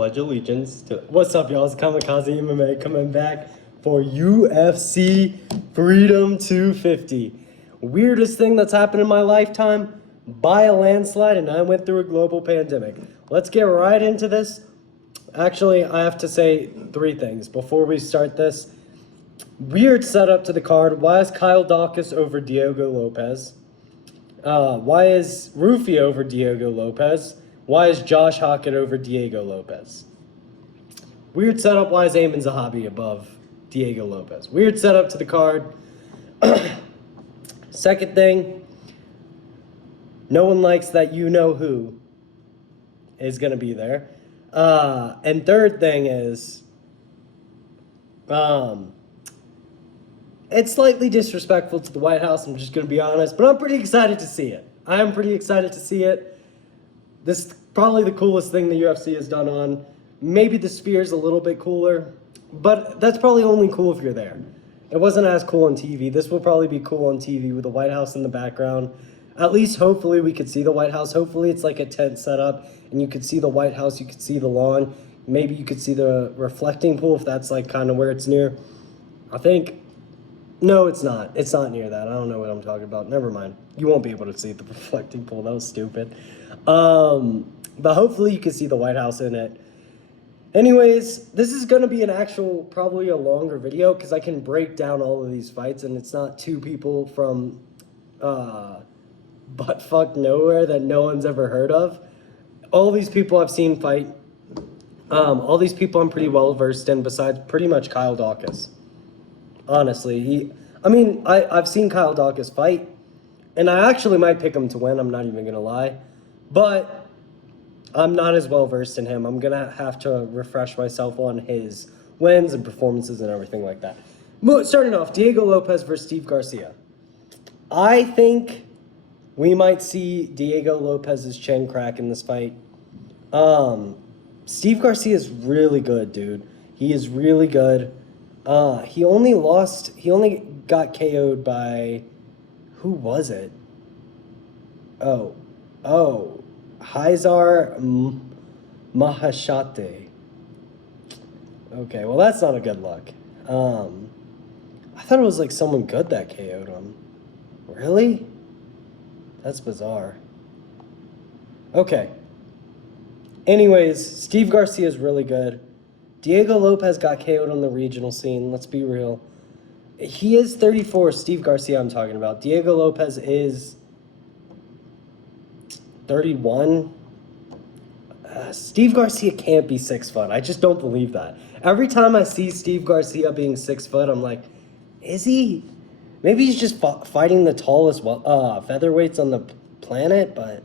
pledge allegiance to... What's up, y'all? It's Kamikaze MMA coming back for UFC Freedom 250. Weirdest thing that's happened in my lifetime? By a landslide, and I went through a global pandemic. Let's get right into this. Actually, I have to say 3 things before we start this. Weird setup to the card. Why is Kyle Dawkins over Diego Lopez? Why is Rufio over Diego Lopez? Why is Josh Hockett over Diego Lopez? Weird setup. Why is Amin Zahabi above Diego Lopez? Weird setup to the card. Second thing, no one likes that you-know-who is going to be there. And third thing is, it's slightly disrespectful to the White House, I'm just going to be honest, but I'm pretty excited to see it. I am pretty excited to see it. This is probably the coolest thing the UFC has done on. Maybe the Spear's a little bit cooler, but that's probably only cool if you're there. It wasn't as cool on TV. This will probably be cool on TV with the White House in the background. At least, hopefully, we could see the White House. Hopefully, it's like a tent setup, and you could see the White House, you could see the lawn. Maybe you could see the reflecting pool if that's like kind of where it's near. I think... No, it's not. It's not near that. I don't know what I'm talking about. Never mind. You won't be able to see the reflecting pool. That was stupid. But hopefully you can see the White House in it. Anyways, this is going to be an actual, probably a longer video because I can break down all of these fights and it's not 2 people from buttfuck nowhere that no one's ever heard of. All these people I've seen fight. All these people I'm pretty well versed in besides pretty much Kyle Dawkins. Honestly, I've seen Kyle Dawkins fight, and I actually might pick him to win, I'm not even going to lie. But I'm not as well versed in him. I'm going to have to refresh myself on his wins and performances and everything like that. Starting off, Diego Lopez versus Steve Garcia. I think we might see Diego Lopez's chin crack in this fight. Steve Garcia is really good, dude. He is really good. He only got KO'd by, who was it? Oh, Haizar Mahashate. Okay, well that's not a good look. I thought it was like someone good that KO'd him. Really? That's bizarre. Okay. Anyways, Steve Garcia is really good. Diego Lopez got KO'd on the regional scene. Let's be real. He is 34, Steve Garcia I'm talking about. Diego Lopez is 31. Steve Garcia can't be 6 foot. I just don't believe that. Every time I see Steve Garcia being 6 foot, I'm like, is he? Maybe he's just fighting the tallest featherweights on the planet, but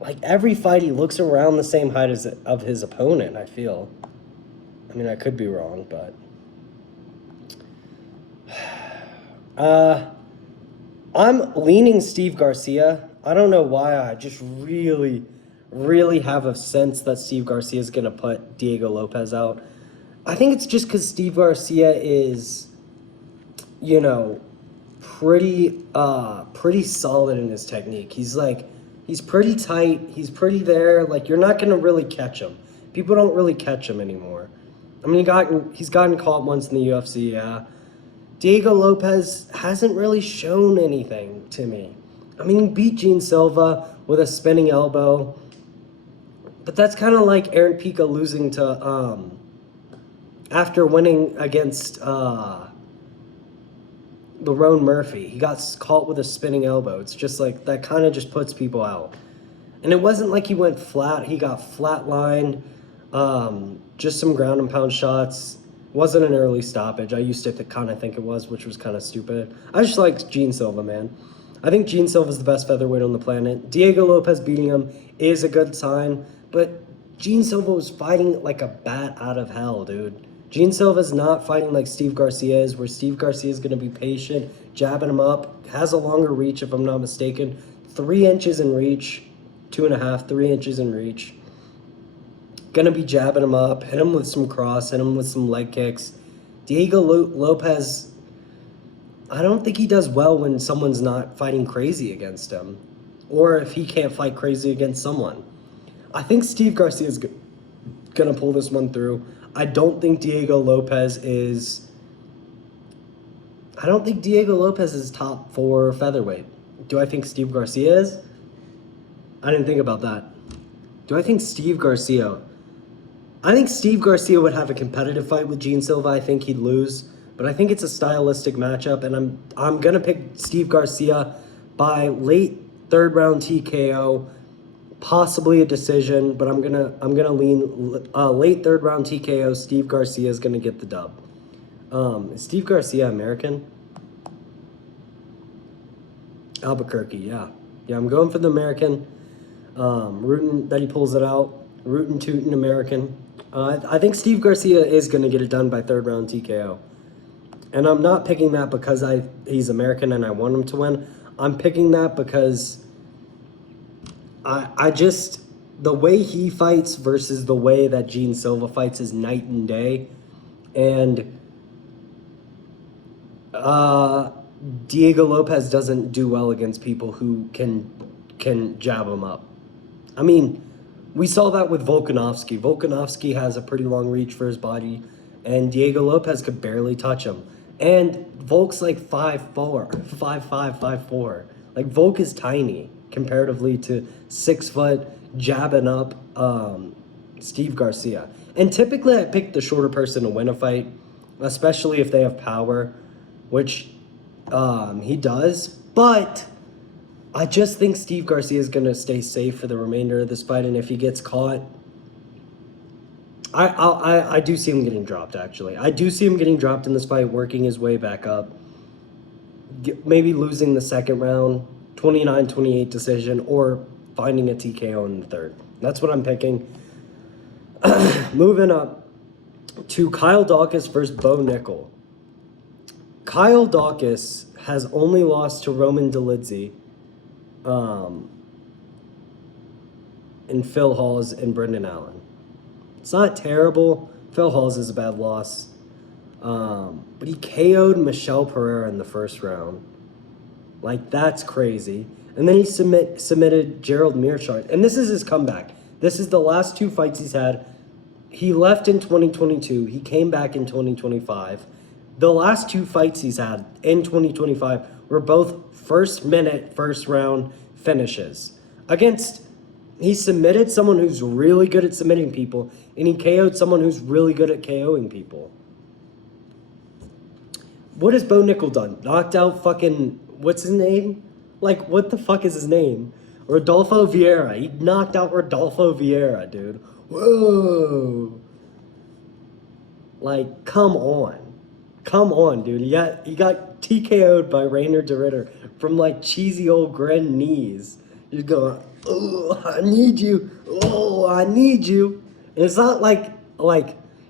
like every fight he looks around the same height as of his opponent, I feel. I mean, I could be wrong, but... I'm leaning Steve Garcia. I don't know why. I just really, really have a sense that Steve Garcia is going to put Diego Lopez out. I think it's just because Steve Garcia is, you know, pretty solid in his technique. He's pretty tight. He's pretty there. Like, you're not going to really catch him. People don't really catch him anymore. I mean, he's gotten caught once in the UFC, yeah. Diego Lopez hasn't really shown anything to me. I mean, he beat Gene Silva with a spinning elbow. But that's kind of like Aaron Pico losing to, after winning against Lerone Murphy. He got caught with a spinning elbow. It's just like, that kind of just puts people out. And it wasn't like he went flat. He got flatlined. Just some ground and pound shots. Wasn't an early stoppage. I used to kind of think it was, which was kind of stupid. I just like Gene Silva, man. I think Gene Silva's the best featherweight on the planet. Diego Lopez beating him is a good sign, but Gene Silva was fighting like a bat out of hell, dude. Gene Silva's not fighting like Steve Garcia is, where Steve Garcia is going to be patient, jabbing him up, has a longer reach if I'm not mistaken. 3 inches in reach, 2.5, 3 inches in reach. Gonna be jabbing him up, hit him with some cross, hit him with some leg kicks. Diego Lopez, I don't think he does well when someone's not fighting crazy against him, or if he can't fight crazy against someone. I think Steve Garcia is going to pull this one through. I don't think Diego Lopez is top 4 featherweight. Do I think Steve Garcia is? I didn't think about that. Do I think Steve Garcia? I think Steve Garcia would have a competitive fight with Gene Silva. I think he'd lose, but I think it's a stylistic matchup, and I'm gonna pick Steve Garcia by late 3rd round TKO, possibly a decision, but I'm gonna lean late 3rd round TKO. Steve Garcia is gonna get the dub. Is Steve Garcia American? Albuquerque, yeah. I'm going for the American. Rootin' that he pulls it out. Rootin' tootin' American. I think Steve Garcia is going to get it done by 3rd round TKO. And I'm not picking that because he's American and I want him to win. I'm picking that because I just, the way he fights versus the way that Gene Silva fights is night and day. And Diego Lopez doesn't do well against people who can jab him up. I mean, we saw that with Volkanovski. Volkanovski has a pretty long reach for his body, and Diego Lopez could barely touch him. And Volk's like 5'4", 5'5", 5'4". Like, Volk is tiny comparatively to 6 foot jabbing up Steve Garcia. And typically I pick the shorter person to win a fight, especially if they have power, which he does. But I just think Steve Garcia is going to stay safe for the remainder of this fight, and if he gets caught, I do see him getting dropped, actually. I do see him getting dropped in this fight, working his way back up, maybe losing the 2nd round, 29-28 decision, or finding a TKO in the 3rd. That's what I'm picking. Moving up to Kyle Daukaus versus Bo Nickel. Kyle Daukaus has only lost to Roman Dolidze, and Phil Hawes and Brendan Allen. It's not terrible. Phil Hawes is a bad loss. But he KO'd Michel Pereira in the 1st round. Like, that's crazy. And then he submitted Gerald Meerschaert. And this is his comeback. This is the last 2 fights he's had. He left in 2022. He came back in 2025. The last 2 fights he's had in 2025 were both 1st minute, 1st round finishes. He submitted someone who's really good at submitting people, and he KO'd someone who's really good at KOing people. What has Bo Nickel done? Knocked out fucking, what's his name? Like, what the fuck is his name? Rodolfo Vieira. He knocked out Rodolfo Vieira, dude. Whoa. Like, come on. Come on, dude. He got TKO'd by Rainer de Ritter from, like, cheesy old Gren knees. You're going, oh, I need you. Oh, I need you. And it's not like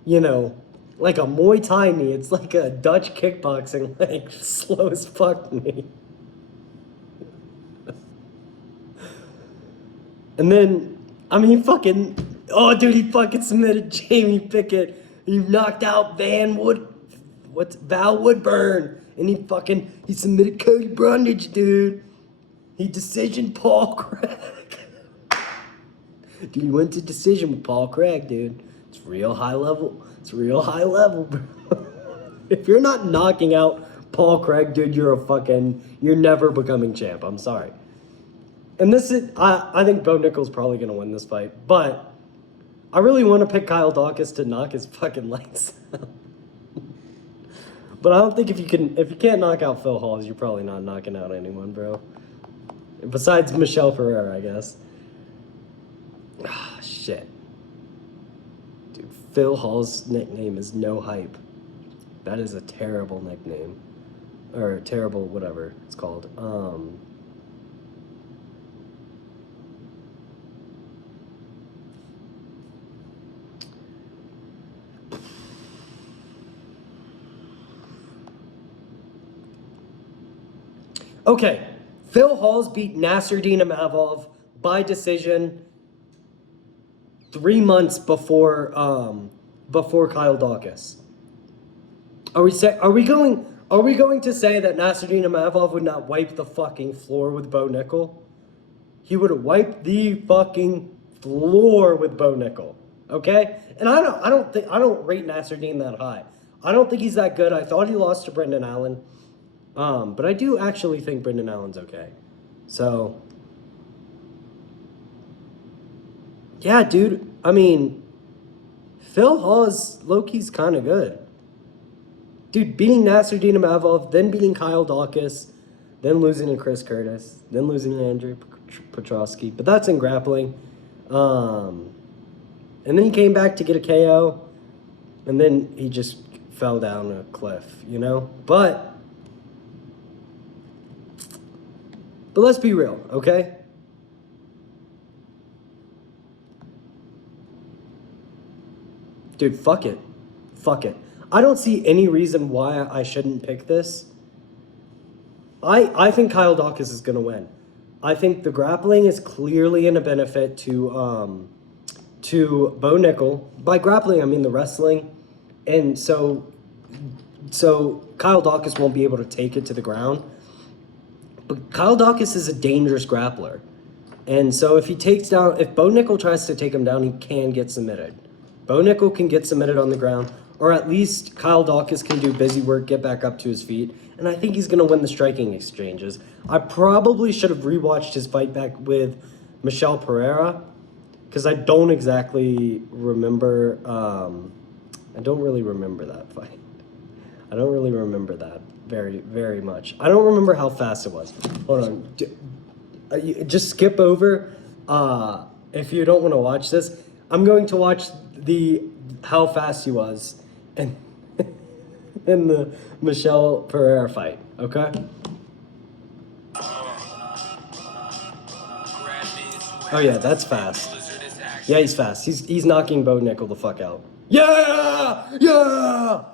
you know, like a Muay Thai knee. It's like a Dutch kickboxing, like, slow as fuck knee. And then, I mean, he fucking submitted Jamie Pickett. He knocked out Val Woodburn. And he submitted Cody Brundage, dude. He decisioned Paul Craig. Dude, he went to decision with Paul Craig, dude. It's real high level. Bro. If you're not knocking out Paul Craig, dude, you're never becoming champ. I'm sorry. And I think Bo Nickel's probably going to win this fight. But I really want to pick Kyle Daukaus to knock his fucking legs out. But I don't think if you can't knock out Phil Hawes, you're probably not knocking out anyone, bro. Besides Michel Pereira, I guess. Ah, shit. Dude, Phil Hall's nickname is No Hype. That is a terrible nickname. Or terrible whatever it's called. Okay, Phil Hawes beat Nasruddin Imavov by decision 3 months before Kyle Daukaus. Are we going to say that Nasruddin Imavov would not wipe the fucking floor with Bo Nickel? He would have wiped the fucking floor with Bo Nickel. Okay? And I don't rate Nasruddin that high. I don't think he's that good. I thought he lost to Brendan Allen. But I do actually think Brendan Allen's okay. So yeah, dude. I mean, Phil Hawes, low-key's kind of good. Dude, beating Nasruddin Imavov, then beating Kyle Dawkins, then losing to Chris Curtis, then losing to Andrei Petrosky. But that's in grappling. And then he came back to get a KO, and then he just fell down a cliff, you know? But let's be real, okay? Dude, fuck it. Fuck it. I don't see any reason why I shouldn't pick this. I think Kyle Dawkins is going to win. I think the grappling is clearly in a benefit to Bo Nickel. By grappling, I mean the wrestling. And so Kyle Dawkins won't be able to take it to the ground. But Kyle Dawkins is a dangerous grappler. And so if Bo Nickel tries to take him down, he can get submitted. Bo Nickel can get submitted on the ground, or at least Kyle Dawkins can do busy work, get back up to his feet, and I think he's going to win the striking exchanges. I probably should have rewatched his fight back with Michel Pereira, because I don't exactly remember, I don't really remember that fight. I don't really remember that very, very much. I don't remember how fast it was. Hold on. Just skip over. If you don't want to watch this, I'm going to watch how fast he was in the Michel Pereira fight. Okay. Oh yeah, that's fast. Yeah, he's fast. He's knocking Bo Nickel the fuck out. Yeah, yeah.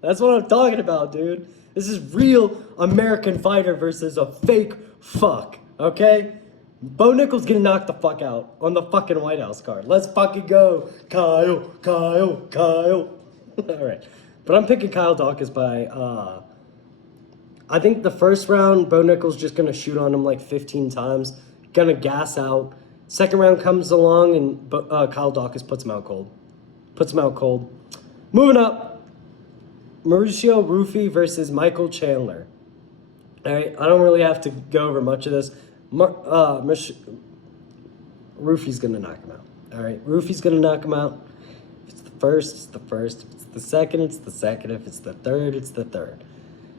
That's what I'm talking about, dude. This is real American fighter versus a fake fuck. Okay. Bo Nickel's getting knocked the fuck out on the fucking White House card. Let's fucking go. Kyle. All right. But I'm picking Kyle Dawkins by, I think the first round, Bo Nickel's just going to shoot on him like 15 times. Going to gas out. Second round comes along and Kyle Dawkins puts him out cold. Moving up. Mauricio Rufy versus Michael Chandler. All right. I don't really have to go over much of this. Rufy's going to knock him out. All right. Rufy's going to knock him out. If it's the first, it's the first. If it's the second, it's the second. If it's the third, it's the third.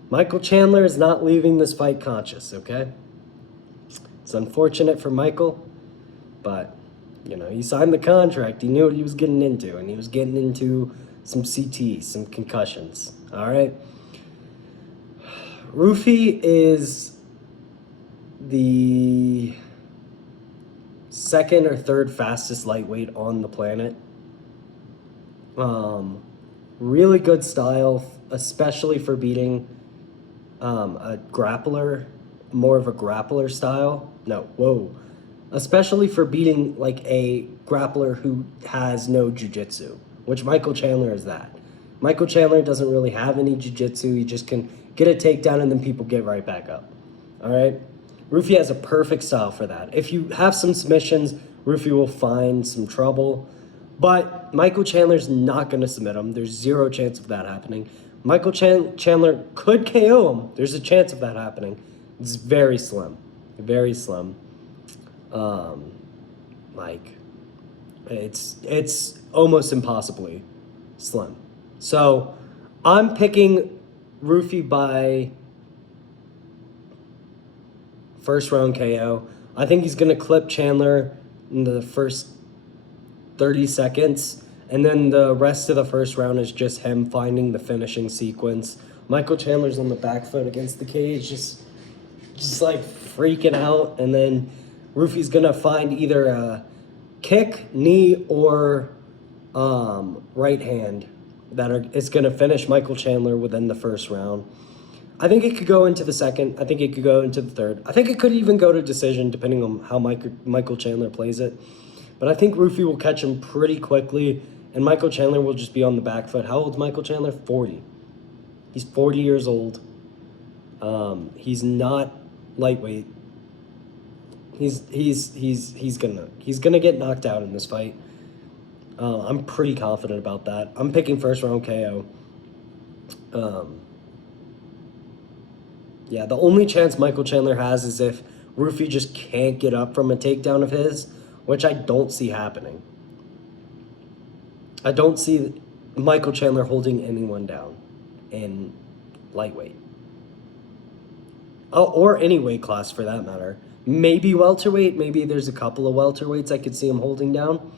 Michael Chandler is not leaving this fight conscious, okay? It's unfortunate for Michael, but, you know, he signed the contract. He knew what he was getting into, and he was getting into some CT, some concussions, all right? Rufy is the second or third fastest lightweight on the planet. Really good style, especially for beating a grappler, more of a grappler style. Especially for beating like a grappler who has no jiu-jitsu, which Michael Chandler is that. Michael Chandler doesn't really have any jiu-jitsu. He just can get a takedown and then people get right back up. All right? Rufy has a perfect style for that. If you have some submissions, Rufy will find some trouble. But Michael Chandler's not going to submit him. There's zero chance of that happening. Michael Chandler could KO him. There's a chance of that happening. It's very slim. Very slim. It's almost impossibly slim. So I'm picking Rufy by first round KO. I think he's going to clip Chandler in the first 30 seconds. And then the rest of the first round is just him finding the finishing sequence. Michael Chandler's on the back foot against the cage, just like freaking out. And then Rufy's going to find either a kick, knee, or right hand is going to finish Michael Chandler within the first round. I think it could go into the second. I think it could go into the third. I think it could even go to decision depending on how Michael Chandler plays it. But I think Rufy will catch him pretty quickly, and Michael Chandler will just be on the back foot. How old is Michael Chandler? 40. He's 40 years old. He's not lightweight. He's gonna get knocked out in this fight. I'm pretty confident about that. I'm picking first round KO. Yeah, the only chance Michael Chandler has is if Rufy just can't get up from a takedown of his, which I don't see happening. I don't see Michael Chandler holding anyone down in lightweight. Oh, or any weight class for that matter. Maybe welterweight. Maybe there's a couple of welterweights I could see him holding down.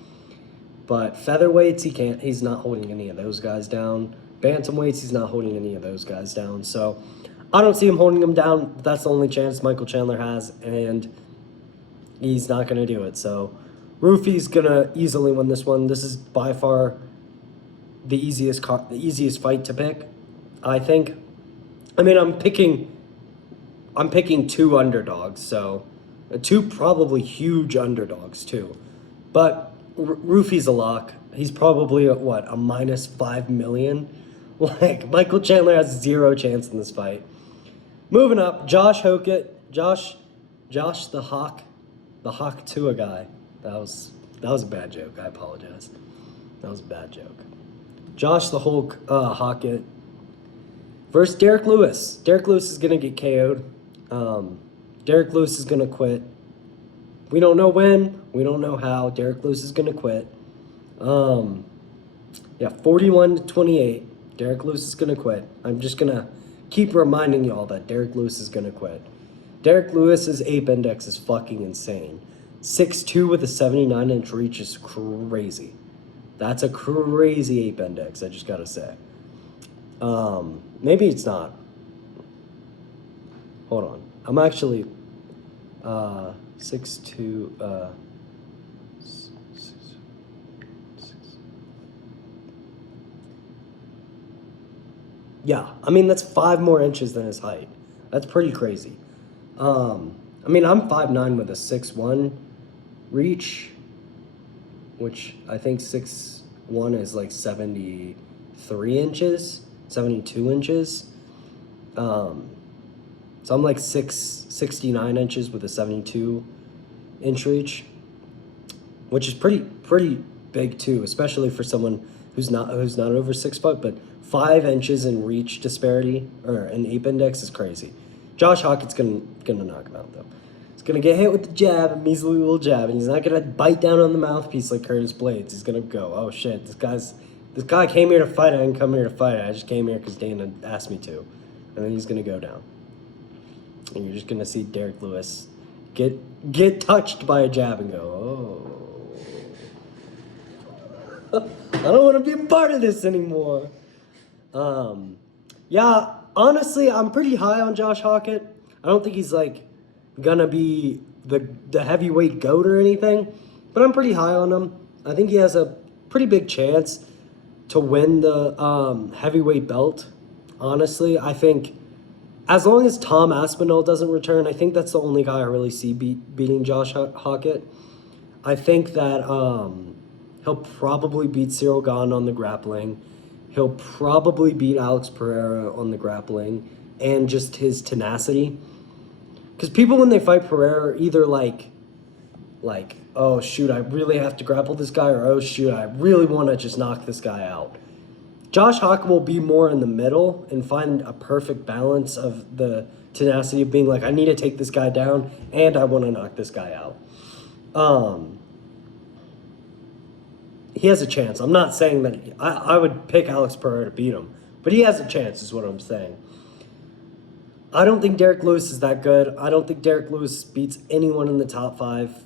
But featherweights, he can't. He's not holding any of those guys down. Bantamweights, he's not holding any of those guys down. So I don't see him holding them down. That's the only chance Michael Chandler has, and he's not going to do it. So Rufy's going to easily win this one. This is by far the easiest fight to pick, I think. I mean, I'm picking two underdogs, so two probably huge underdogs too. But Rufy's a lock. He's probably at what, a minus 5 million? Like, Michael Chandler has zero chance in this fight. Moving up, Josh Hokett. Josh the Hawk Tua guy. That was a bad joke. I apologize. That was a bad joke. Josh the Hulk Hawkett versus Derek Lewis. Derek Lewis is gonna get KO'd. Derek Lewis is gonna quit. We don't know when. We don't know how. Derek Lewis is gonna quit. 41-28. Derek Lewis is gonna quit. I'm just gonna keep reminding y'all that Derek Lewis is gonna quit. Derek Lewis's ape index is fucking insane. 6'2" with a 79-inch reach is crazy. That's a crazy ape index, I just gotta say. Maybe it's not. Hold on. I'm actually 6'2". Yeah, I mean, that's 5 more inches than his height. That's pretty crazy. I mean, I'm 5'9" with a 6'1" reach, which I think 6'1" is like 73 inches, 72 inches. So I'm like 69 inches with a 72-inch reach, which is pretty big too, especially for someone who's not over 6 foot. But 5 inches in reach disparity or an ape index is crazy. Josh Hockett's gonna knock him out though. He's gonna get hit with the jab, a measly little jab, and he's not gonna bite down on the mouthpiece like Curtis Blades. He's gonna go, oh shit, this guy came here to fight. I didn't come here to fight. I just came here because Dana asked me to, and then he's gonna go down. And you're just gonna see Derek Lewis get touched by a jab and go, oh, I don't want to be a part of this anymore. Yeah, honestly, I'm pretty high on Josh Hawkett. I don't think he's like gonna be the heavyweight GOAT or anything, but I'm pretty high on him. I think he has a pretty big chance to win the heavyweight belt. Honestly, I think as long as Tom Aspinall doesn't return, I think that's the only guy I really see beating Josh Hawkett. I think that he'll probably beat Cyril Gane on the grappling. He'll probably beat Alex Pereira on the grappling and just his tenacity. Because people, when they fight Pereira, are either like, oh, shoot, I really have to grapple this guy, or oh, shoot, I really want to just knock this guy out. Josh Hawkett will be more in the middle and find a perfect balance of the tenacity of being like, I need to take this guy down, and I want to knock this guy out. He has a chance. I'm not saying that I would pick Alex Pereira to beat him, but he has a chance is what I'm saying. I don't think Derek Lewis is that good. I don't think Derek Lewis beats anyone in the top 5,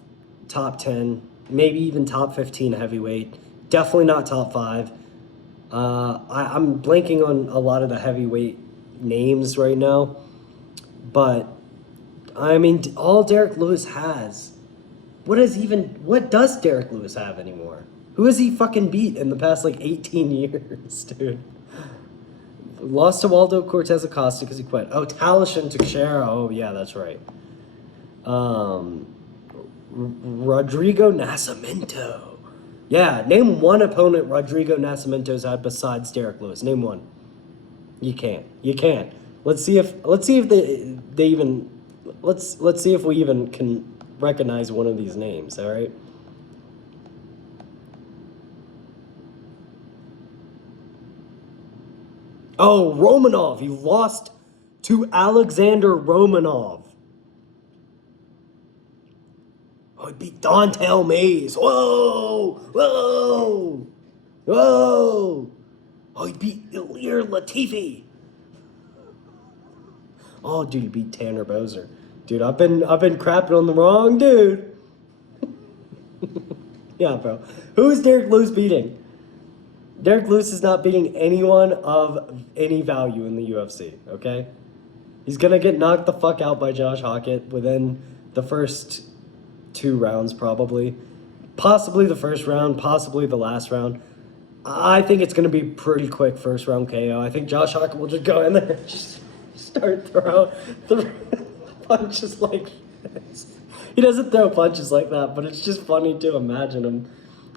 top 10, maybe even top 15 heavyweight. Definitely not top 5. I'm blanking on a lot of the heavyweight names right now, but I mean, all Derek Lewis has, what does Derek Lewis have anymore? Who has he fucking beat in the past, 18 years, dude? Lost to Waldo Cortez Acosta because he quit. Oh, Talishan Teixeira. Oh, yeah, that's right. Rodrigo Nascimento. Yeah, name one opponent Rodrigo Nascimento's had besides Derek Lewis. Name one. You can't. Let's see if we even can recognize one of these names, all right? Oh, Romanov. He lost to Alexander Romanov. Oh, he beat Dontel Mays. Whoa! Whoa! Whoa! Oh, he beat Ilir Latifi. Oh, dude, he beat Tanner Bowser. Dude, I've been crapping on the wrong dude. Yeah, bro. Who is Derek Lewis beating? Derek Lewis is not beating anyone of any value in the UFC, okay? He's gonna get knocked the fuck out by Josh Hockett within the first 2 rounds, probably. Possibly the first round, possibly the last round. I think it's gonna be pretty quick first round KO. I think Josh Hockett will just go in there and just start throwing punches like this. He doesn't throw punches like that, but it's just funny to imagine him.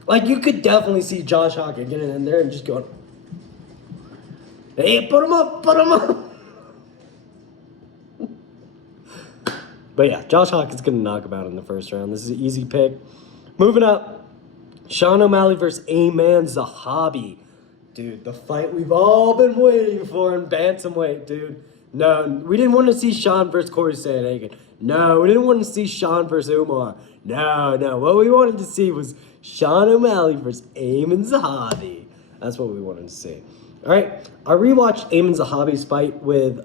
Like, you could definitely see Josh Hockett getting in there and just going, hey, put him up, put him up. But yeah, Josh Hockett's going to knock him out in the first round. This is an easy pick. Moving up, Sean O'Malley versus Ayman Zahabi. Dude, the fight we've all been waiting for in bantamweight, dude. No, we didn't want to see Sean versus Corey Sandhagen. No, we didn't want to see Sean versus Umar. No. What we wanted to see was Sean O'Malley versus Ayman Zahabi. That's what we wanted to see. All right, I rewatched Ayman Zahabi's fight with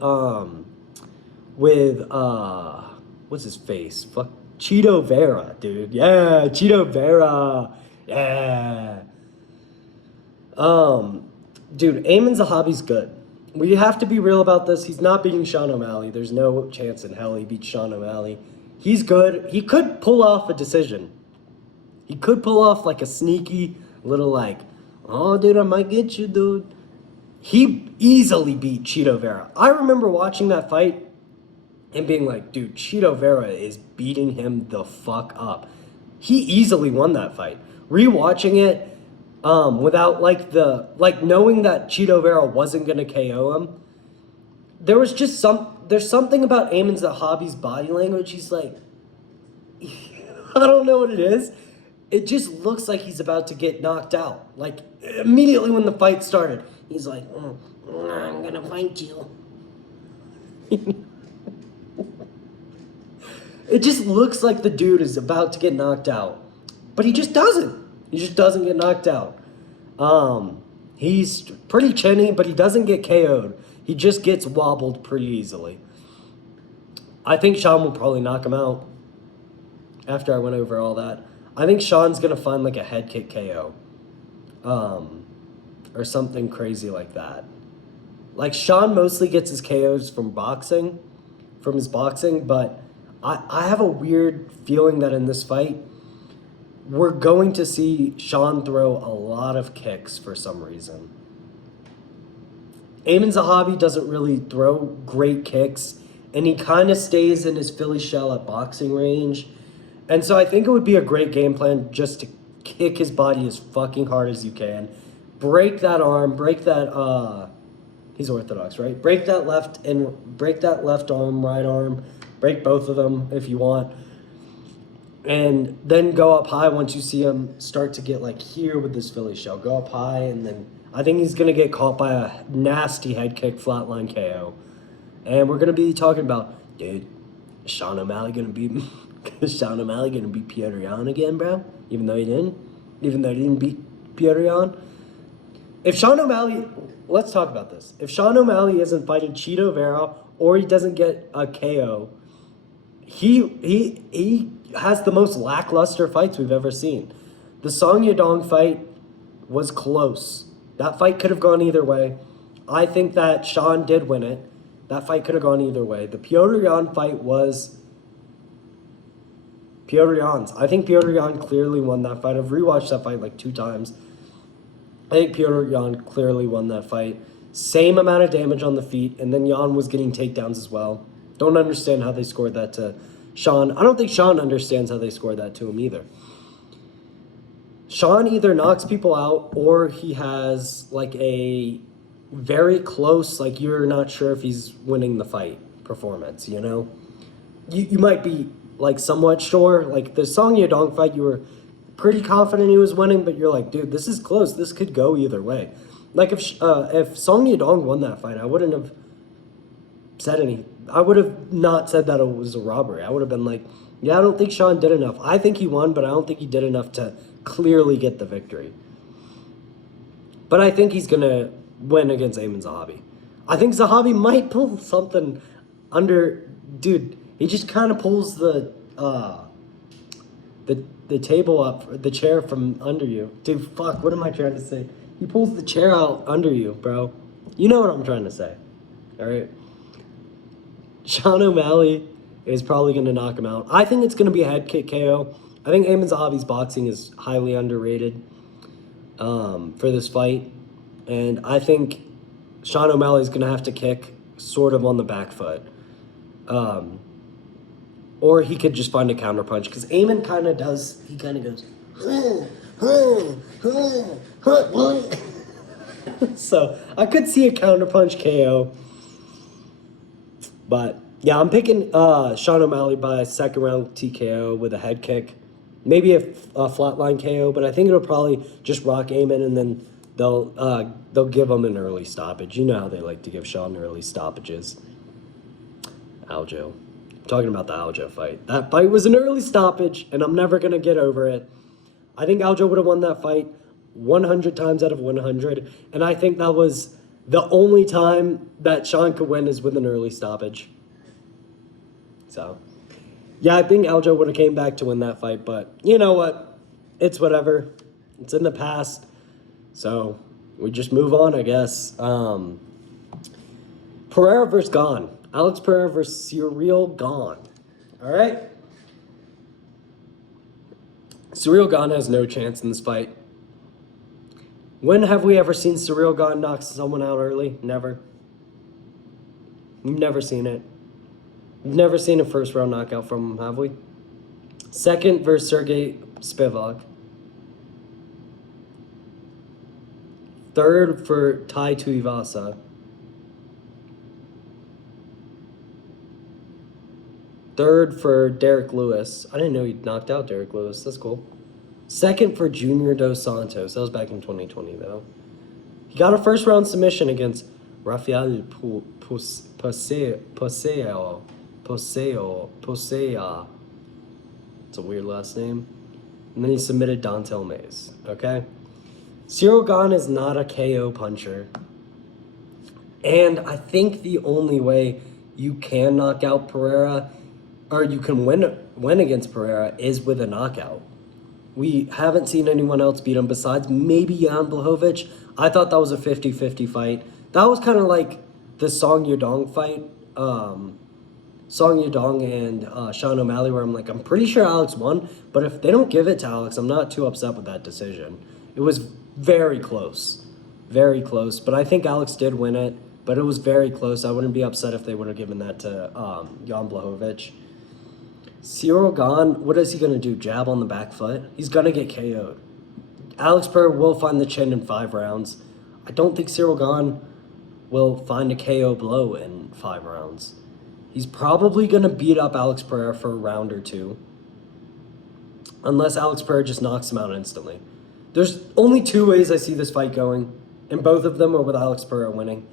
what's his face? Fuck, Cheeto Vera, dude. Yeah, Cheeto Vera. Yeah. Dude, Ayman Zahabi's good. We have to be real about this. He's not beating Sean O'Malley. There's no chance in hell he beats Sean O'Malley. He's good. He could pull off a decision. He could pull off like a sneaky little like, oh, dude, I might get you, dude. He easily beat Cheeto Vera. I remember watching that fight and being like, dude, Cheeto Vera is beating him the fuck up. He easily won that fight. Rewatching it, without knowing that Cheeto Vera wasn't gonna KO him, there's something about Ayman Zahabi's body language. He's like, I don't know what it is. It just looks like he's about to get knocked out. Like, immediately when the fight started, he's like, I'm gonna fight you. It just looks like the dude is about to get knocked out. But he just doesn't. He just doesn't get knocked out. He's pretty chinny, but he doesn't get KO'd. He just gets wobbled pretty easily. I think Sean will probably knock him out after I went over all that. I think Sean's going to find like a head kick KO. Or something crazy like that. Like, Sean mostly gets his KOs from his boxing, but I have a weird feeling that in this fight, we're going to see Sean throw a lot of kicks for some reason. Ayman Zahabi doesn't really throw great kicks, and he kind of stays in his Philly shell at boxing range. And so I think it would be a great game plan just to kick his body as fucking hard as you can. Break that arm, he's orthodox, right? Break that left arm, right arm, break both of them if you want. And then go up high once you see him start to get like here with this Philly shell. Go up high, and then I think he's going to get caught by a nasty head kick, flatline KO. And we're going to be talking about, dude, is Sean O'Malley going to beat Petr Yan again, bro? Even though he didn't beat Petr Yan. If Sean O'Malley, let's talk about this. If Sean O'Malley isn't fighting Cheeto Vera or he doesn't get a KO, he has the most lackluster fights we've ever seen. The Song Yadong fight was close. That fight could have gone either way. I think that Sean did win it. That fight could have gone either way. The Petr Yan fight was Petr Yan's. I think Petr Yan clearly won that fight. I've rewatched that fight like 2 times. I think Petr Yan clearly won that fight. Same amount of damage on the feet, and then Yan was getting takedowns as well. Don't understand how they scored that to Sean. I don't think Sean understands how they scored that to him either. Sean either knocks people out or he has like a very close, like you're not sure if he's winning the fight performance, you know? You might be like somewhat sure. Like the Song Yadong fight, you were pretty confident he was winning, but you're like, dude, this is close. This could go either way. Like if Song Yadong won that fight, I wouldn't have said any. I would have not said that it was a robbery. I would have been like, yeah, I don't think Sean did enough. I think he won, but I don't think he did enough to clearly get the victory. But I think he's gonna win against Ayman Zahabi. I think Zahabi might pull something under. Dude, he just kind of pulls the table up, the chair from under you. Dude, fuck, what am I trying to say? He pulls the chair out under you, bro. You know what I'm trying to say. All right. Sean O'Malley is probably going to knock him out. I think it's going to be a head kick KO. I think Ayman Zahabi's boxing is highly underrated for this fight. And I think Sean O'Malley is going to have to kick sort of on the back foot. Or he could just find a counterpunch. Because Ayman kind of does, he kind of goes, so I could see a counterpunch KO. But yeah, I'm picking Sean O'Malley by a second round TKO with a head kick. Maybe a flatline KO, but I think it'll probably just rock Ayman, and then they'll give him an early stoppage. You know how they like to give Sean early stoppages. Aljo. I'm talking about the Aljo fight. That fight was an early stoppage, and I'm never going to get over it. I think Aljo would have won that fight 100 times out of 100, and I think that was the only time that Sean could win is with an early stoppage. So, yeah, I think Aljo would have came back to win that fight, but you know what? It's whatever. It's in the past. So, we just move on, I guess. Pereira versus Gane. Alex Pereira versus Ciryl Gane. All right? Ciryl Gane has no chance in this fight. When have we ever seen Ciryl Gane knock someone out early? Never. We've never seen it. We've never seen a first-round knockout from him, have we? Second versus Sergey Spivak. Third for Tai Tuivasa. Third for Derek Lewis. I didn't know he knocked out Derek Lewis. That's cool. Second for Junior Dos Santos. That was back in 2020, though. He got a first-round submission against Rafael Posea. It's a weird last name. And then he submitted Dontel Mays. Okay? Ciryl Gane is not a KO puncher. And I think the only way you can knock out Pereira, or you can win against Pereira, is with a knockout. We haven't seen anyone else beat him besides maybe Jan Blachowicz. I thought that was a 50-50 fight. That was kind of like the Song Yadong fight. Song Yadong and Sean O'Malley, where I'm like, I'm pretty sure Alex won, but if they don't give it to Alex, I'm not too upset with that decision. It was very close. Very close. But I think Alex did win it, but it was very close. I wouldn't be upset if they would have given that to Jan Blachowicz. Ciryl Gane, what is he going to do? Jab on the back foot? He's going to get KO'd. Alex Pereira will find the chin in 5 rounds. I don't think Ciryl Gane will find a KO blow in 5 rounds. He's probably going to beat up Alex Pereira for a round or 2. Unless Alex Pereira just knocks him out instantly. There's only 2 ways I see this fight going, and both of them are with Alex Pereira winning.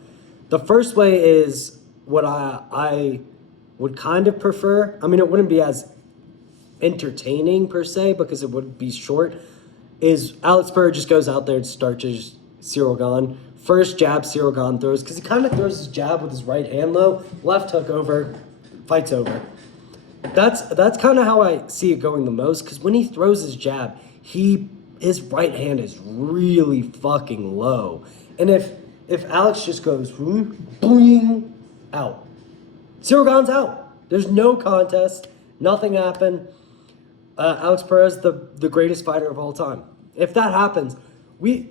The first way is what I would kind of prefer. I mean, it wouldn't be as entertaining per se because it would be short. Is Alex Pereira just goes out there and starches Ciryl Gane. First jab Ciryl Gane throws, because he kind of throws his jab with his right hand low. Left hook over, fight's over. That's kind of how I see it going the most, because when he throws his jab, his right hand is really fucking low. And if Alex just goes boing, out. Ciryl Gane's out. There's no contest. Nothing happened. Alex Pereira is the greatest fighter of all time. If that happens, we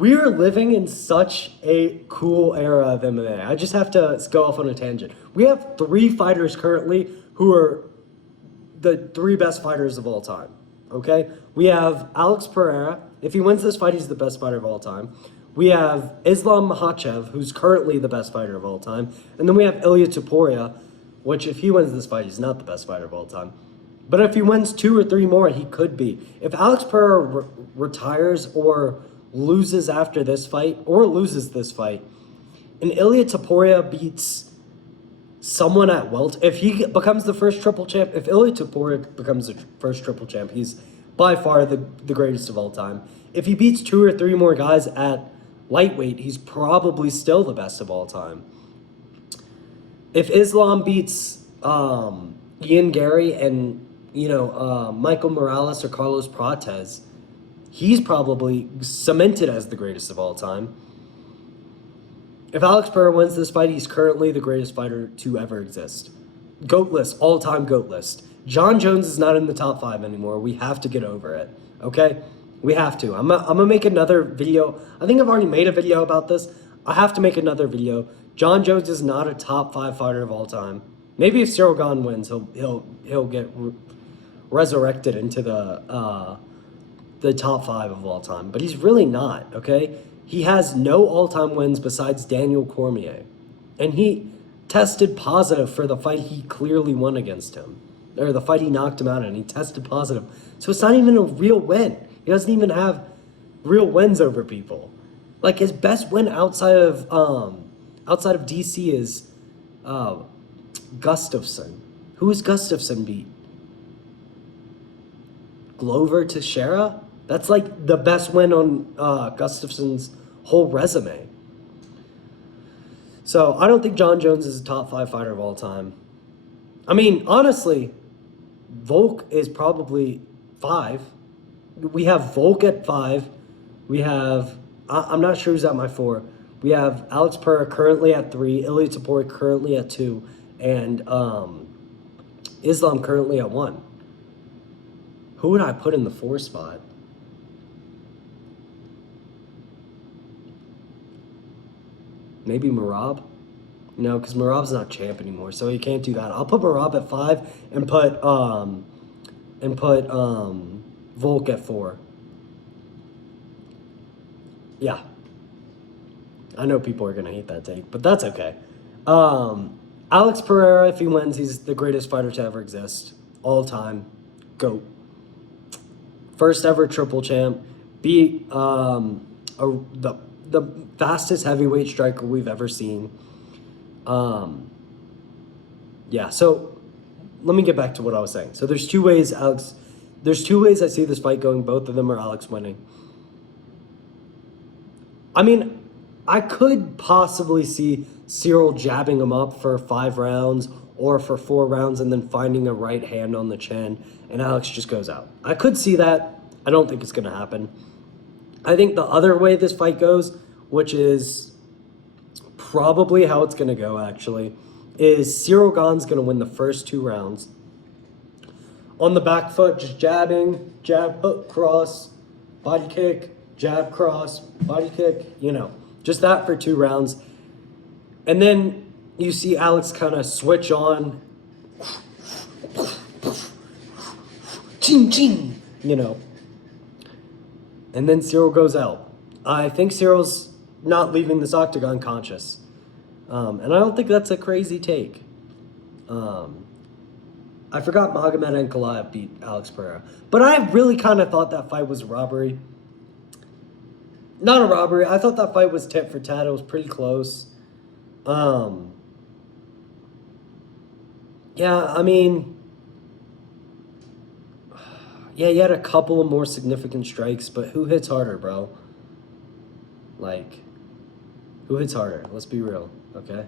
are living in such a cool era of MMA. I just have to go off on a tangent. We have 3 fighters currently who are the 3 best fighters of all time. Okay? We have Alex Pereira. If he wins this fight, he's the best fighter of all time. We have Islam Makhachev, who's currently the best fighter of all time. And then we have Ilya Topuria, which if he wins this fight, he's not the best fighter of all time. But if he wins 2 or 3 more, he could be. If Alex Pereira retires or loses after this fight, or loses this fight, and Ilia Topuria beats someone at welter, if he becomes the first triple champ, if Ilia Topuria becomes the first triple champ, he's by far the greatest of all time. If he beats 2 or 3 more guys at lightweight, he's probably still the best of all time. If Islam beats Ian Gary and Michael Morales or Carlos Prates, he's probably cemented as the greatest of all time. If Alex Pereira wins this fight, he's currently the greatest fighter to ever exist. GOAT list, all-time GOAT list. John Jones is not in the top 5 anymore. We have to get over it, okay? We have to. I'm gonna make another video. I think I've already made a video about this. I have to make another video. John Jones is not a top 5 fighter of all time. Maybe if Cyril Gane wins, he'll get resurrected into the top 5 of all time. But he's really not, okay? He has no all-time wins besides Daniel Cormier. And he tested positive for the fight he clearly won against him. Or the fight he knocked him out in. He tested positive. So it's not even a real win. He doesn't even have real wins over people. Like, his best win outside of DC is Gustafsson. Who is Gustafsson beat? Glover Teixeira? That's like the best win on Gustafsson's whole resume. So I don't think John Jones is a top 5 fighter of all time. I mean, honestly, Volk is probably 5. We have Volk at 5. We have, I'm not sure who's at my 4. We have Alex Pereira currently at 3, Ilia Topuria currently at 2, and Islam currently at 1. Who would I put in the 4 spot? Maybe Merab? No, because Merab's not champ anymore, so he can't do that. I'll put Merab at 5 and put Volk at 4. Yeah. I know people are gonna hate that take, but that's okay. Alex Pereira, if he wins, he's the greatest fighter to ever exist. All time. GOAT. First ever triple champ. Beat the fastest heavyweight striker we've ever seen. Yeah, so let me get back to what I was saying. So there's two ways I see this fight going. Both of them are Alex winning. I mean, I could possibly see Cyril jabbing him up for 5 rounds or for 4 rounds and then finding a right hand on the chin and Alex just goes out. I could see that. I don't think it's going to happen. I think the other way this fight goes, which is probably how it's going to go actually, is Cyril Gane's going to win the first 2 rounds. On the back foot, just jabbing, jab, hook, cross, body kick, jab, cross, body kick, just that for 2 rounds. And then you see Alex kind of switch on, ching, ching, and then Cyril goes out. I think Cyril's not leaving this octagon conscious. And I don't think that's a crazy take. I forgot Magomed Ankalaev beat Alex Pereira. But I really kind of thought that fight was a robbery. Not a robbery. I thought that fight was tit for tat. It was pretty close. Yeah, I mean... Yeah, you had a couple of more significant strikes, but who hits harder, bro? Like, who hits harder? Let's be real, okay?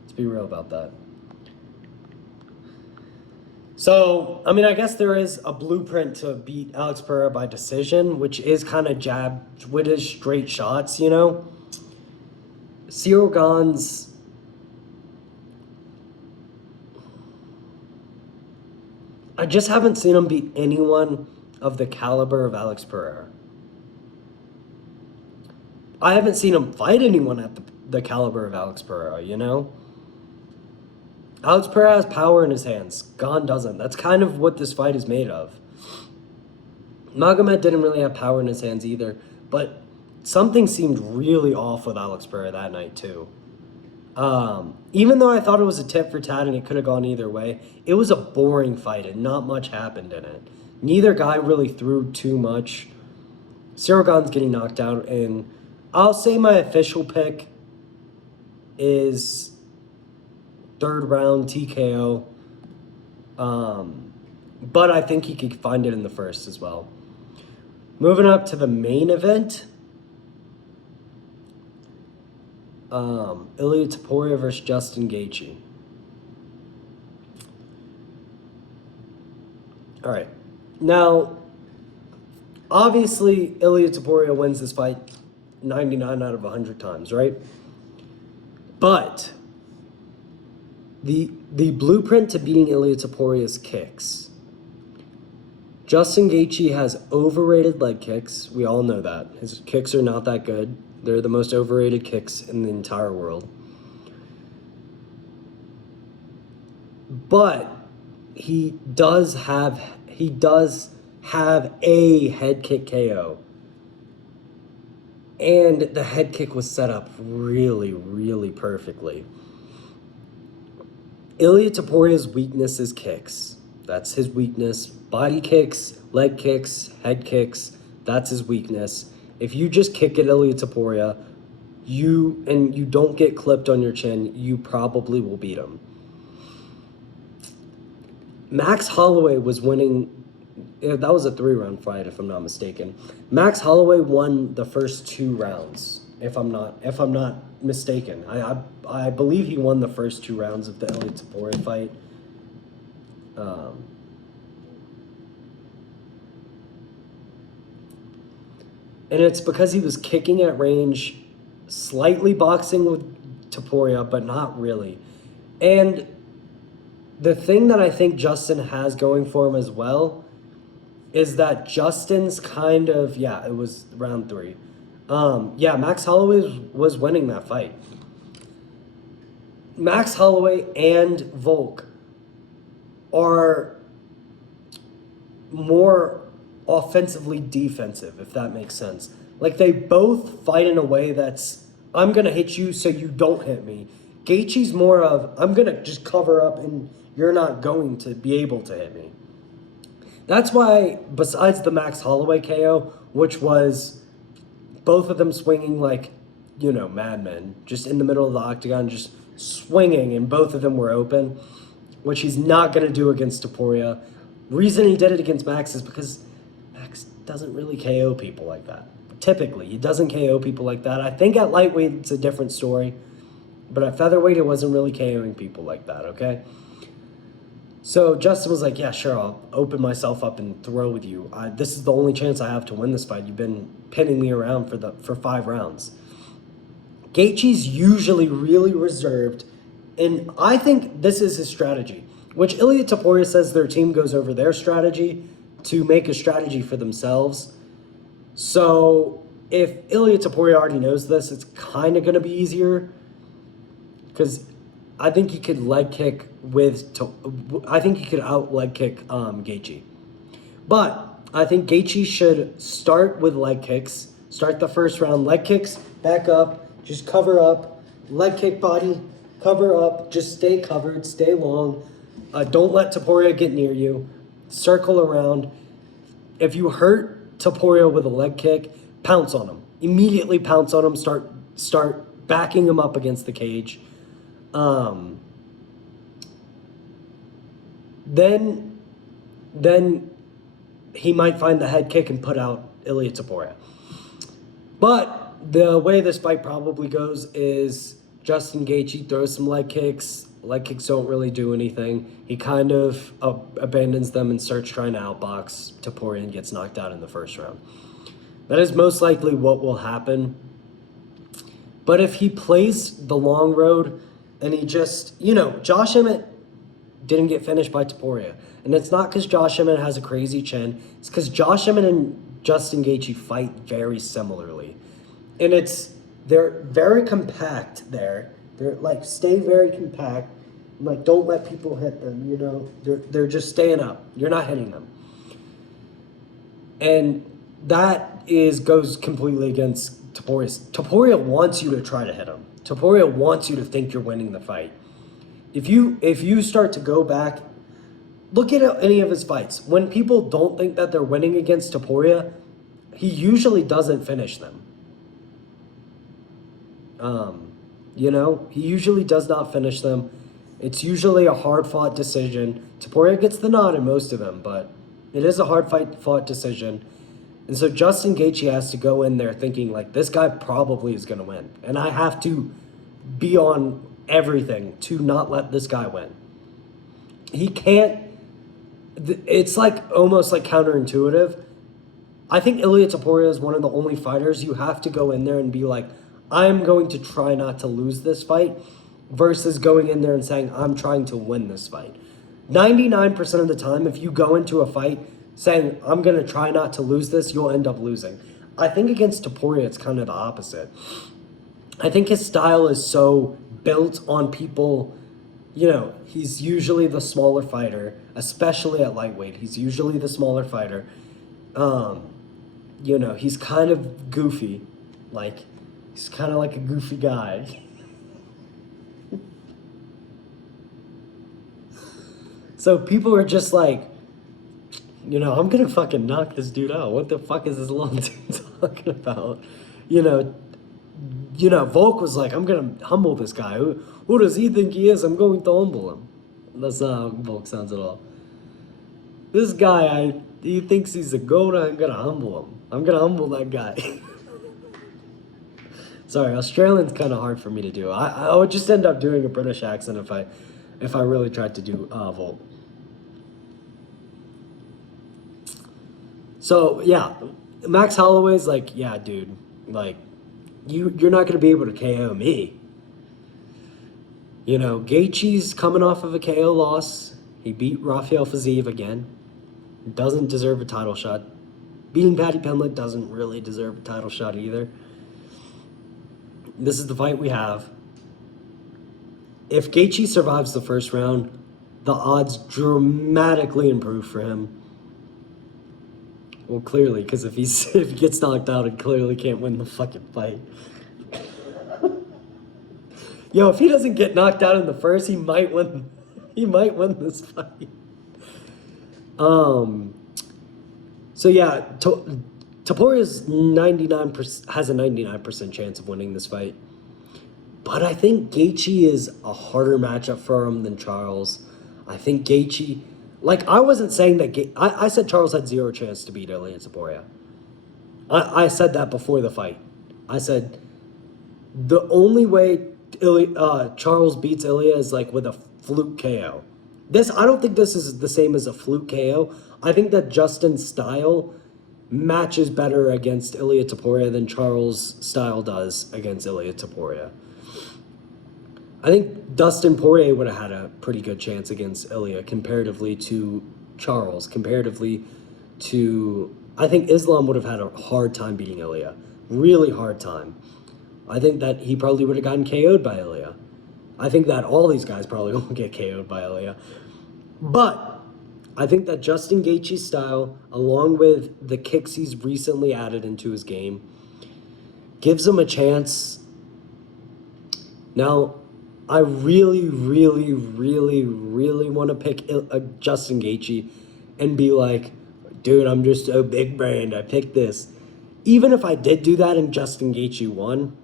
Let's be real about that. So, I mean, I guess there is a blueprint to beat Alex Pereira by decision, which is kind of jab with his straight shots, Cyril Gane's... I just haven't seen him beat anyone of the caliber of Alex Pereira. I haven't seen him fight anyone at the caliber of Alex Pereira, Alex Pereira has power in his hands. Gane doesn't. That's kind of what this fight is made of. Magomed didn't really have power in his hands either, but something seemed really off with Alex Pereira that night too. Even though I thought it was a tit for tat and it could have gone either way, it was a boring fight and not much happened in it. Neither guy really threw too much. Cyril Gane's getting knocked out, and I'll say my official pick is third round TKO. But I think he could find it in the first as well. Moving up to the main event. Ilia Topuria versus Justin Gaethje. All right. Now, obviously, Ilia Topuria wins this fight 99 out of 100 times, right? But the blueprint to beating Ilia Topuria's kicks. Justin Gaethje has overrated leg kicks. We all know that. His kicks are not that good. They're the most overrated kicks in the entire world. But he does have a head kick KO. And the head kick was set up really, really perfectly. Ilia Topuria's weakness is kicks. That's his weakness. Body kicks, leg kicks, head kicks, that's his weakness. If you just kick at Ilia Topuria, you don't get clipped on your chin, you probably will beat him. Max Holloway was winning. That was a 3-round fight, if I'm not mistaken. Max Holloway won the first 2 rounds, if I'm not mistaken. I believe he won the first 2 rounds of the Ilia Topuria fight. And it's because he was kicking at range, slightly boxing with Topuria, but not really. And the thing that I think Justin has going for him as well is that Justin's kind of, it was round 3. Max Holloway was winning that fight. Max Holloway and Volk are more offensively defensive, if that makes sense. Like, they both fight in a way that's, I'm going to hit you so you don't hit me. Gaethje's more of, I'm going to just cover up and you're not going to be able to hit me. That's why, besides the Max Holloway KO, which was both of them swinging like, madmen, just in the middle of the octagon, just swinging, and both of them were open, which he's not going to do against Topuria. Reason he did it against Max is because Max doesn't really KO people like that. Typically, he doesn't KO people like that. I think at lightweight, it's a different story. But at featherweight, it wasn't really KOing people like that, okay? So Justin was like, yeah, sure, I'll open myself up and throw with you. This is the only chance I have to win this fight. You've been pinning me around for 5 rounds. Gaethje's usually really reserved, and I think this is his strategy, which Ilia Topuria says their team goes over their strategy to make a strategy for themselves. So if Ilia Topuria already knows this, it's kind of going to be easier, because I think he could leg kick I think he could out leg kick Gaethje. But I think Gaethje should start with leg kicks. Start the first round, leg kicks, back up, just cover up, leg kick body, cover up, just stay covered, stay long. Don't let Topuria get near you. Circle around. If you hurt Topuria with a leg kick, pounce on him. Immediately pounce on him. Start backing him up against the cage. Then he might find the head kick and put out Ilia Topuria. But the way this fight probably goes is Justin Gaethje throws some leg kicks. Leg kicks don't really do anything. He kind of abandons them and starts trying to outbox Topuria and gets knocked out in the first round. That is most likely what will happen. But if he plays the long road and he just, Josh Emmett didn't get finished by Topuria. And it's not because Josh Emmett has a crazy chin. It's because Josh Emmett and Justin Gaethje fight very similarly. And they're very compact there. They're like, stay very compact. Like, don't let people hit them, They're just staying up. You're not hitting them. And that goes completely against Topuria wants you to try to hit him. Topuria wants you to think you're winning the fight. If you start to go back, look at any of his fights. When people don't think that they're winning against Topuria, he usually doesn't finish them. He usually does not finish them. It's usually a hard-fought decision. Topuria gets the nod in most of them, but it is a hard-fought decision. And so Justin Gaethje has to go in there thinking, like, this guy probably is going to win. And I have to be on everything to not let this guy win. He can't. It's like almost like counterintuitive. I think Ilia Topuria is one of the only fighters you have to go in there and be like, I'm going to try not to lose this fight, versus going in there and saying, I'm trying to win this fight. 99% of the time, if you go into a fight saying, I'm going to try not to lose this, you'll end up losing. I think against Topuria, it's kind of the opposite. I think his style is so built on people, he's usually the smaller fighter, especially at lightweight. He's usually the smaller fighter. He's kind of goofy. He's kind of like a goofy guy. So people are just like, I'm going to fucking knock this dude out. What the fuck is this little dude talking about? Volk was like, I'm going to humble this guy. Who does he think he is? I'm going to humble him. That's not how Volk sounds at all. This guy, he thinks he's a goat. I'm going to humble him. I'm going to humble that guy. Sorry, Australian's kind of hard for me to do. I would just end up doing a British accent if I really tried to do Volk. So, yeah, Max Holloway's like, yeah, dude, you're not going to be able to KO me. Gaethje's coming off of a KO loss. He beat Rafael Fiziev again. Doesn't deserve a title shot. Beating Paddy Pimblett doesn't really deserve a title shot either. This is the fight we have. If Gaethje survives the first round, the odds dramatically improve for him. Well, clearly, because if he gets knocked out, he clearly can't win the fucking fight. Yo, if he doesn't get knocked out in the first, he might win. He might win this fight. So yeah, Topuria's 99% has a 99% chance of winning this fight. But I think Gaethje is a harder matchup for him than Charles. I think Gaethje, I wasn't saying that. I said Charles had zero chance to beat Ilia Topuria. I said that before the fight. I said the only way Charles beats Ilia is with a fluke KO. I don't think this is the same as a fluke KO. I think that Justin's style matches better against Ilia Topuria than Charles' style does against Ilia Topuria. I think Dustin Poirier would have had a pretty good chance against Ilia comparatively to Charles. I think Islam would have had a hard time beating Ilia. Really hard time. I think that he probably would have gotten KO'd by Ilia. I think that all these guys probably won't get KO'd by Ilia. But I think that Justin Gaethje's style, along with the kicks he's recently added into his game, gives him a chance. Now, I really, really, really, really want to pick Justin Gaethje and be like, dude, I'm just so big brained. I picked this. Even if I did do that and Justin Gaethje won,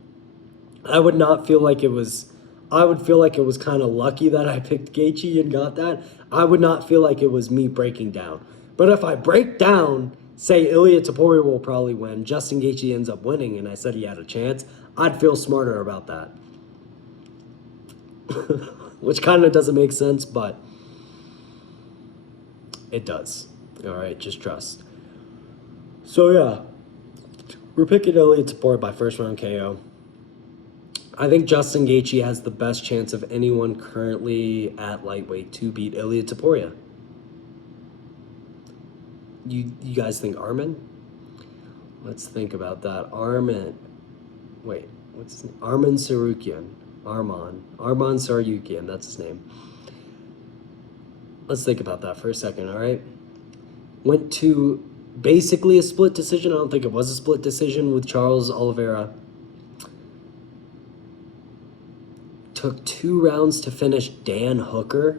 I would not feel like it was. I would feel like it was kind of lucky that I picked Gaethje and got that. I would not feel like it was me breaking down. But if I break down, say Ilia Topuria will probably win, Justin Gaethje ends up winning, and I said he had a chance, I'd feel smarter about that. Which kind of doesn't make sense, but it does. All right, just trust. So yeah, we're picking Ilia Topuria by first round KO. I think Justin Gaethje has the best chance of anyone currently at lightweight to beat Ilia Topuria. You guys think Arman? Let's think about that. Wait, what's his name? Arman Tsarukyan, that's his name. Let's think about that for a second, all right? Went to basically a split decision. I don't think it was a split decision with Charles Oliveira. Took 2 rounds to finish Dan Hooker.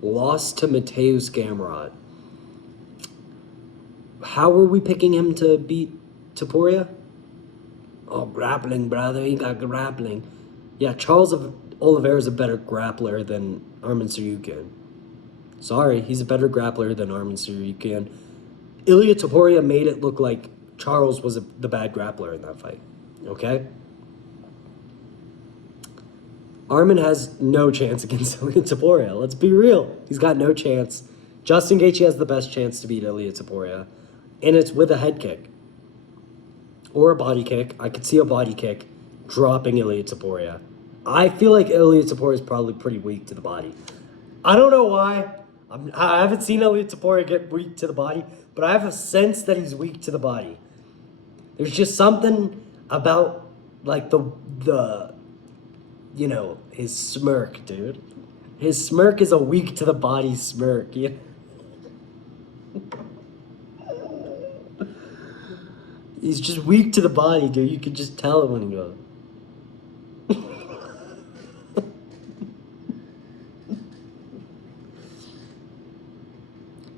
Lost to Mateusz Gamrot. How were we picking him to beat Topuria? Oh, grappling, brother. He got grappling. Yeah, Charles Oliveira is a better grappler than Arman Tsarukyan. Sorry, he's a better grappler than Arman Tsarukyan. Ilia Topuria made it look like Charles was the bad grappler in that fight. Okay? Arman has no chance against Ilia Topuria. Let's be real. He's got no chance. Justin Gaethje has the best chance to beat Ilia Topuria. And it's with a head kick. Or a body kick. I could see a body kick dropping Ilia Topuria. I feel like Ilia Topuria is probably pretty weak to the body. I don't know why. I haven't seen Ilia Topuria get weak to the body, but I have a sense that he's weak to the body. There's just something about, like, the you know, his smirk, dude. His smirk is a weak to the body smirk. Yeah. He's just weak to the body, dude. You can just tell it when he goes.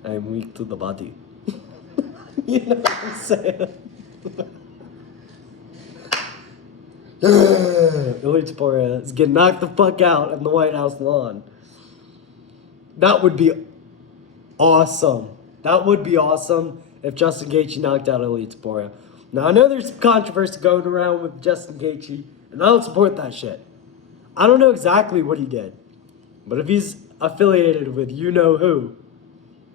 I'm weak to the body. You know what I'm saying? Ilia Topuria is getting knocked the fuck out on the White House lawn. That would be awesome. That would be awesome if Justin Gaethje knocked out Ilia Topuria. Now, I know there's some controversy going around with Justin Gaethje, and I don't support that shit. I don't know exactly what he did, but if he's affiliated with you-know-who,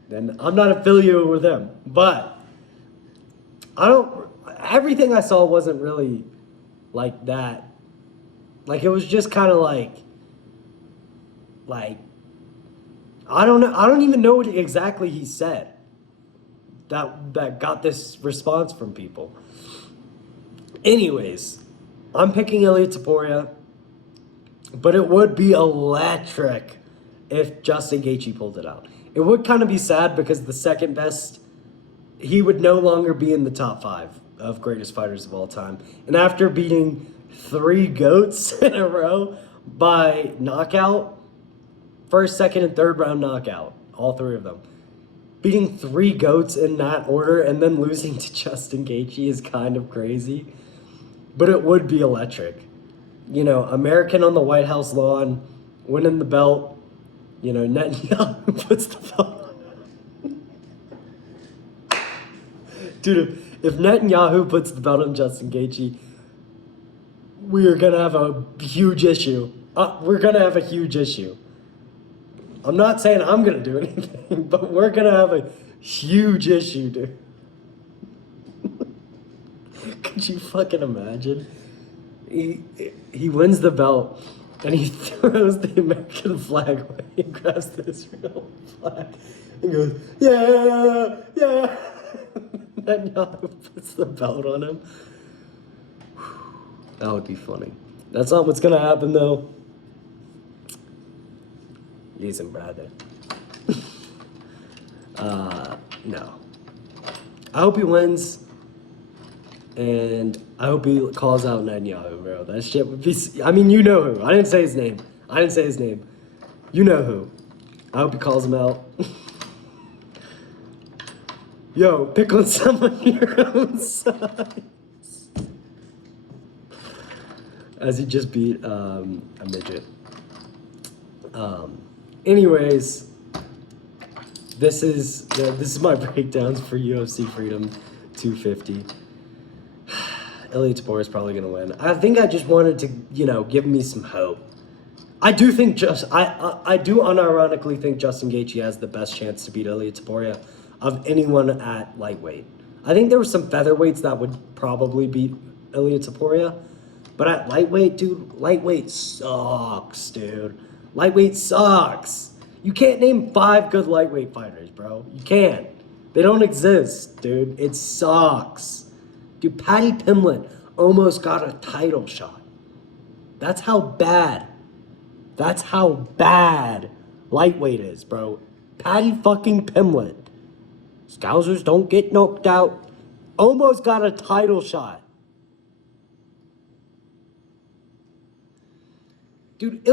then I'm not affiliated with him. But everything I saw wasn't really like that. Like, it was just kind of like, I don't know. I don't even know what exactly he said that got this response from people. Anyways, I'm picking Ilia Topuria, but it would be electric if Justin Gaethje pulled it out. It would kind of be sad because the second best, he would no longer be in the top 5 of greatest fighters of all time. And after beating 3 GOATs in a row by knockout, first, second, and third round knockout, all 3 of them. Beating 3 GOATs in that order and then losing to Justin Gaethje is kind of crazy. But it would be electric. You know, American on the White House lawn, winning the belt. You know, Netanyahu puts the belt on. Dude, if Netanyahu puts the belt on Justin Gaethje, we are going to have a huge issue. We're going to have a huge issue. I'm not saying I'm going to do anything, but we're going to have a huge issue, dude. Could you fucking imagine? He wins the belt, and he throws the American flag away. He grabs the Israel flag and goes, yeah, yeah. Then Netanyahu puts the belt on him. That would be funny. That's not what's going to happen, though. Listen, brother. No. I hope he wins. And I hope he calls out Netanyahu, bro. That shit would be... I mean, you know who. I didn't say his name. You know who. I hope he calls him out. Yo, pick on someone your own size. As he just beat a midget. Anyways, this is my breakdowns for UFC Freedom 250. Ilia Topuria is probably going to win. I think I just wanted to, you know, give me some hope. I do think I do unironically think Justin Gaethje has the best chance to beat Ilia Topuria of anyone at lightweight. I think there were some featherweights that would probably beat Ilia Topuria, but at lightweight, dude, lightweight sucks, dude. Lightweight sucks. You can't name 5 good lightweight fighters, bro. You can't. They don't exist, dude. It sucks. Dude, Paddy Pimblett almost got a title shot. That's how bad lightweight is, bro. Patty fucking Pimlet. Scousers don't get knocked out. Almost got a title shot. Dude,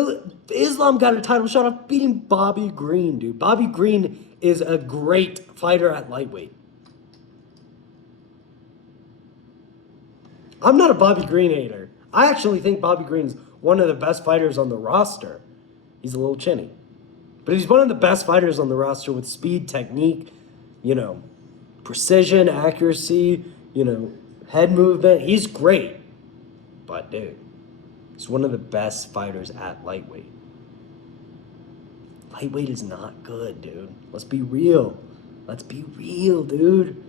Islam got a title shot of beating Bobby Green, dude. Bobby Green is a great fighter at lightweight. I'm not a Bobby Green hater. I actually think Bobby Green's one of the best fighters on the roster. He's a little chinny. But he's one of the best fighters on the roster with speed, technique, precision, accuracy, head movement. He's great. But, dude, he's one of the best fighters at lightweight. Lightweight is not good, dude. Let's be real. Let's be real, dude.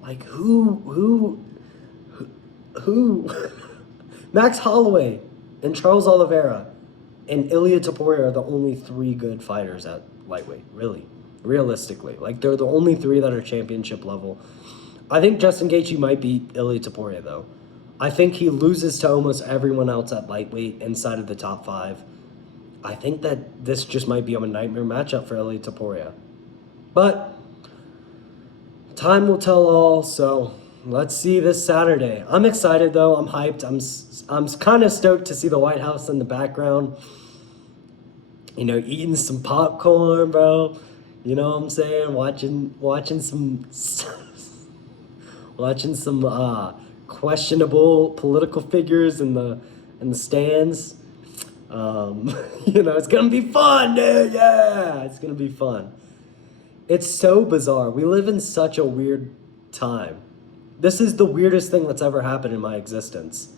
Like, who? Max Holloway and Charles Oliveira and Ilia Topuria are the only 3 good fighters at lightweight, really. Realistically. Like, they're the only 3 that are championship level. I think Justin Gaethje might beat Ilia Topuria, though. I think he loses to almost everyone else at lightweight inside of the top 5. I think that this just might be a nightmare matchup for Ilia Topuria. But time will tell all, so let's see this Saturday. I'm excited, though. I'm hyped. I'm kind of stoked to see the White House in the background. Eating some popcorn, bro. You know what I'm saying? Watching some questionable political figures in the stands. It's gonna be fun, dude. Yeah, it's gonna be fun. It's so bizarre. We live in such a weird time. This is the weirdest thing that's ever happened in my existence.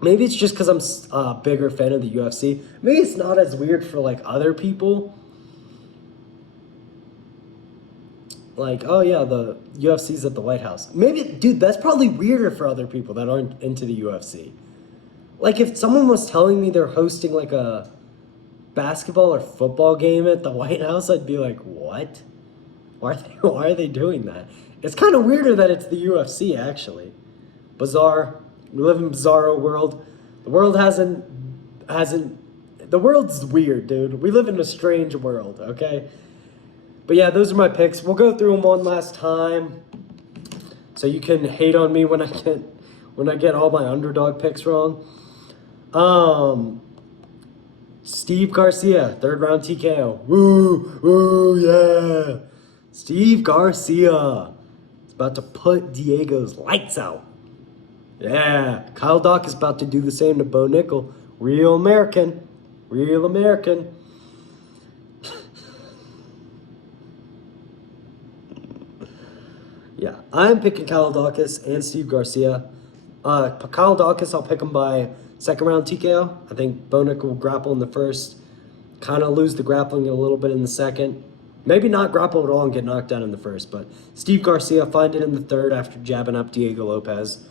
Maybe it's just because I'm a bigger fan of the UFC. Maybe it's not as weird for, other people. Like, oh, yeah, the UFC's at the White House. Maybe, dude, that's probably weirder for other people that aren't into the UFC. Like, if someone was telling me they're hosting, a basketball or football game at the White House, I'd be like, what? Why are they doing that? It's kind of weirder that it's the UFC, actually. Bizarre. We live in a bizarro world. The world the world's weird, dude. We live in a strange world, okay? But yeah, those are my picks. We'll go through them one last time, so you can hate on me when I get all my underdog picks wrong. Steve Garcia, 3rd round TKO. Woo, yeah. Steve Garcia is about to put Diego's lights out. Yeah, Kyle Dock is about to do the same to Bo Nickel. Real American. Yeah, I'm picking Kyle Dawkins and Steve Garcia. Kyle Dawkins, I'll pick him by 2nd round TKO. I think Bo Nickel will grapple in the first, kind of lose the grappling a little bit in the second. Maybe not grapple at all and get knocked down in the first, but Steve Garcia find it in the 3rd after jabbing up Diego Lopez.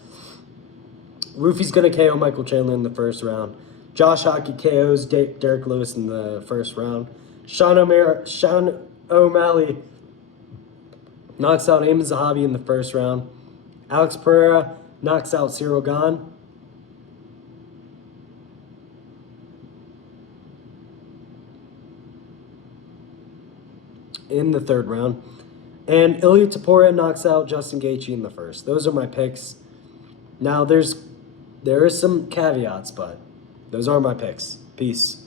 Rufy's going to KO Michael Chandler in the 1st round. Josh Hockey KOs Derek Lewis in the 1st round. Sean O'Malley knocks out Eamon Zahabi in the 1st round. Alex Pereira knocks out Cyril Gane. In the 3rd round. And Ilia Topuria knocks out Justin Gaethje in the 1st. Those are my picks. Now, there are some caveats, but those are my picks. Peace.